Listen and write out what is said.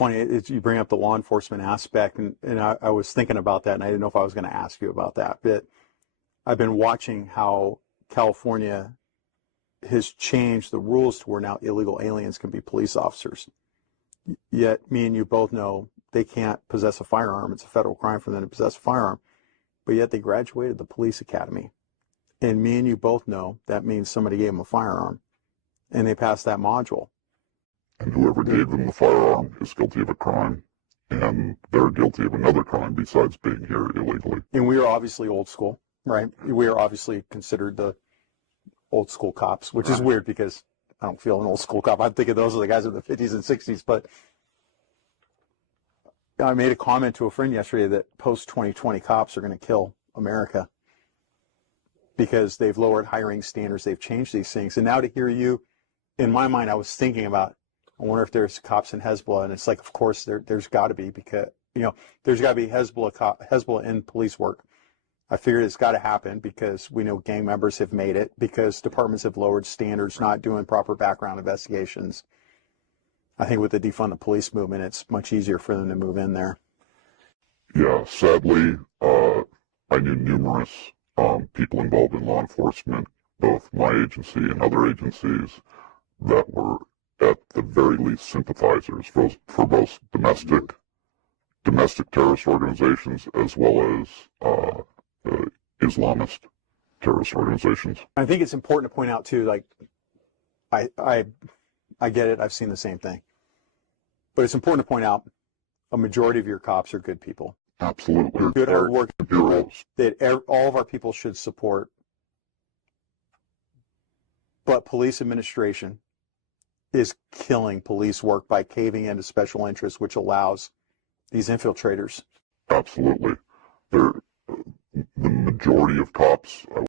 funny. You bring up the law enforcement aspect, and I was thinking about that, and I didn't know if I was going to ask you about that. But I've been watching how California has changed the rules to where now illegal aliens can be police officers. Yet me and you both know they can't possess a firearm. It's a federal crime for them to possess a firearm. But yet they graduated the police academy. And me and you both know that means somebody gave them a firearm, and they passed that module. And whoever gave them the firearm is guilty of a crime, and they're guilty of another crime besides being here illegally. And we are obviously old school, right? We are obviously considered the old school cops, which is weird because I don't feel an old school cop. I'm thinking those are the guys in the 50s and 60s. But I made a comment to a friend yesterday that post-2020 cops are going to kill America because they've lowered hiring standards. They've changed these things. And now to hear you, in my mind, I was thinking about, I wonder if there's cops in Hezbollah. And it's like, of course, there's got to be, because, there's got to be Hezbollah in police work. I figured it's got to happen because we know gang members have made it, because departments have lowered standards, not doing proper background investigations. I think with the defund the police movement, it's much easier for them to move in there. Yeah, sadly, I knew numerous people involved in law enforcement, both my agency and other agencies, that were at the very least sympathizers for both domestic terrorist organizations as well as Islamist terrorist organizations. I think it's important to point out too, like, I get it. I've seen the same thing, but it's important to point out a majority of your cops are good people. Absolutely. Good, hardworking heroes that all of our people should support. But police administration is killing police work by caving into special interests, which allows these infiltrators. Absolutely. The majority of cops,